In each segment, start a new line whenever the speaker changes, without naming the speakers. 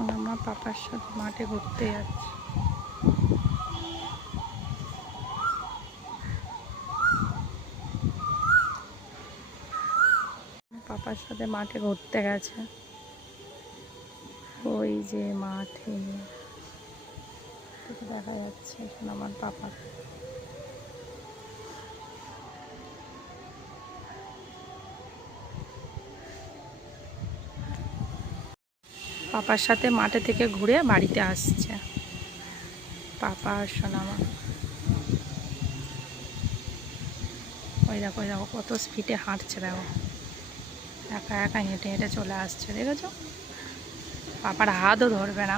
এখন আমরা পাপার সাথে মাঠে ঘুরতে যাচ্ছি। পাপার সাথে মাঠে ঘুরতে গেছে। ওই যে মাঠে। দেখা যাচ্ছে এখন আমার পাপা। পাপার সাথে মাঠে থেকে ঘুরে বাড়িতে আসছে। পাপা আর সোনামা। ওই দেখো ওই দেখো, কত স্পিডে হাঁটছে, দেখো। একা একা হেঁটে হেঁটে চলে আসছে, দেখেছ? পাপার হাতও ধরবে না।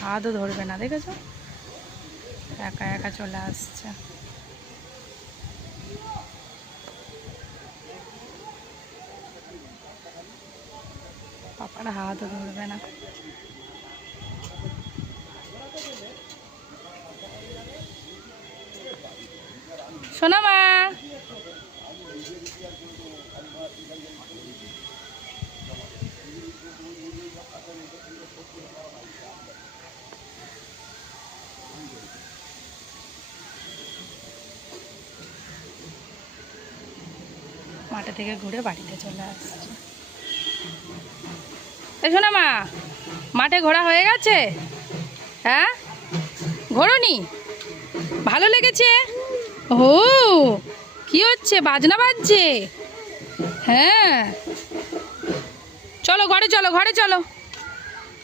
হাতও ধরবে না, দেখেছ? একা একা চলে আসছে। পাপার হাতও ধরবে না। শোনা মাঠে থেকে ঘুরে বাড়িতে চলে আসছে। শোনা মা, মাঠে ঘোরা হয়ে গেছে? হ্যাঁ? ঘোরনি ভালো লেগেছে? ও কি হচ্ছে? বাজনা বাজছে? হ্যাঁ। চলো, ঘরে চলো ঘরে চলো।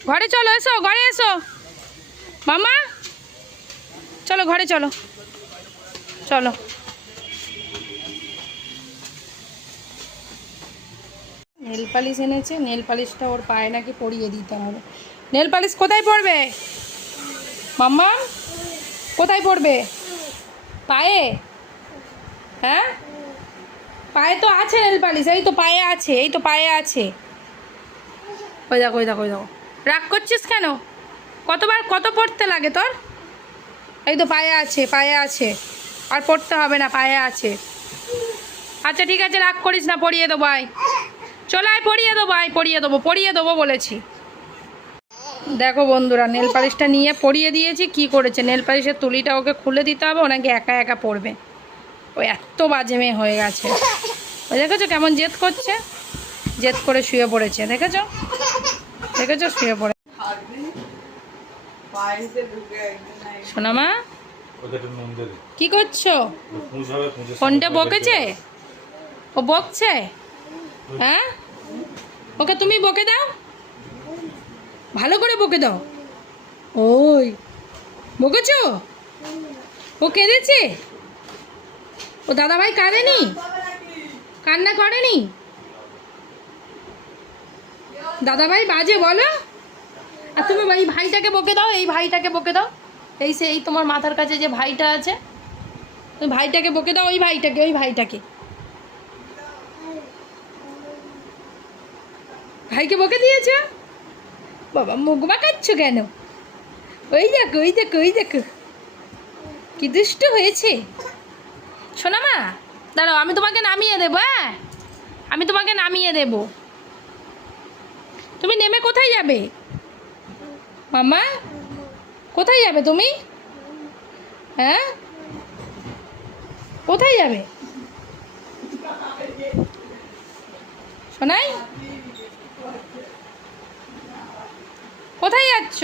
ঘরে চলো, এসো, ঘরে এসো। মামা চলো, ঘরে চলো। চলো। নেল পালিশ এনেছে, নেল পালিশটা ওর পায়ে নাকি পরিয়ে দিতে হবে। নেল পালিশ কোথায় পড়বে? মাম্মা, কোথায় পড়বে? পায়ে? হ্যাঁ? পায়ে তো আছে নেল পালিশ, এই তো পায়ে আছে, এই তো পায়ে আছে। ওই দেখো ওই দেখো ওই দেখো। রাগ করছিস কেন? কতবার, কত পড়তে লাগে তোর? এই তো পায়ে আছে পায়ে আছে। আর পড়তে হবে না, পায়ে আছে। আচ্ছা ঠিক আছে, রাগ করিস না, পড়িয়ে দেবো আয় চলে, আয় পড়িয়ে দেবো, আয় পড়িয়ে দেবো পড়িয়ে দেবো বলেছি। দেখো বন্ধুরা, নেল পালিশটা নিয়ে পরিয়ে দিয়েছি, কি করেছে? নেল পালিশের তুলিটা ওকে খুলে দিতে হবে, ওনাকে একা একা পড়বে ও এত বাজে মেয়ে হয়ে গেছে। ও দেখেছ কেমন জেদ করছে? জেদ করে শুয়ে পড়েছে, দেখেছ? দেখেছ? শুয়ে পড়ে সোনামা? কি করছ? ফোনটা বকেছে? ও বকছে? হ্যাঁ? ওকে তুমি বকে দাও। ভালো করে বকে দাও। ওই, বকেছ? ও কেঁদেছে? ও দাদাভাই কাঁদেনি? কান্না করেনি? দাদাভাই, বাজে বলো। আর তুমি এই ভাইটাকে বকে দাও, এই ভাইটাকে বকে দাও। এই সে এই তোমার মাথার কাছে যে ভাইটা আছে, তুমি ভাইটাকে বকে দাও, ওই ভাইটাকে ওই ভাইটাকে। ভাইকে বকে দিয়েছ? বাবা, মুখ বাঁকাচ্ছ কেন? ওই দেখো ওই দেখো ওই দেখো। কি দুষ্ট হয়েছে। শোনা মা, দাঁড়াও, আমি তোমাকে নামিয়ে দেবো হ্যাঁ? আমি তোমাকে নামিয়ে দেব। তুমি নেমে কোথায় যাবে? মামা, কোথায় যাবে তুমি? হ্যাঁ? কোথায় যাবে? শোনাই? কোথায় যাচ্ছ?